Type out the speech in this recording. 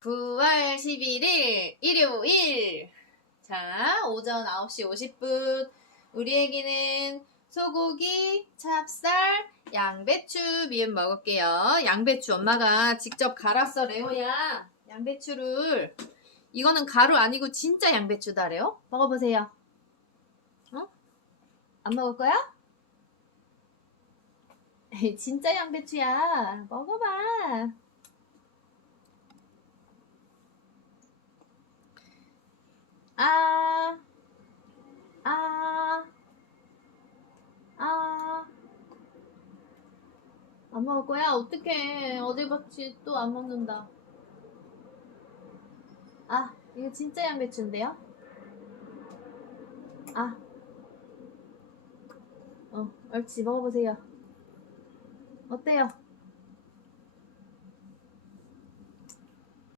9월 11일 일요일. 자 오전 9시 50분. 우리에게는 소고기, 찹쌀, 양배추 미음 먹을게요. 양배추 엄마가 직접 갈았어 레오야. 양배추를. 이거는 가루 아니고 진짜 양배추다 레오 먹어보세요. 어? 안 먹을 거야? 진짜 양배추야. 먹어봐 아, 아, 아. 안 먹을 거야? 어떡해. 어제 봤지 또 안 먹는다. 아, 이거 진짜 양배추인데요? 아. 어, 옳지. 먹어보세요. 어때요?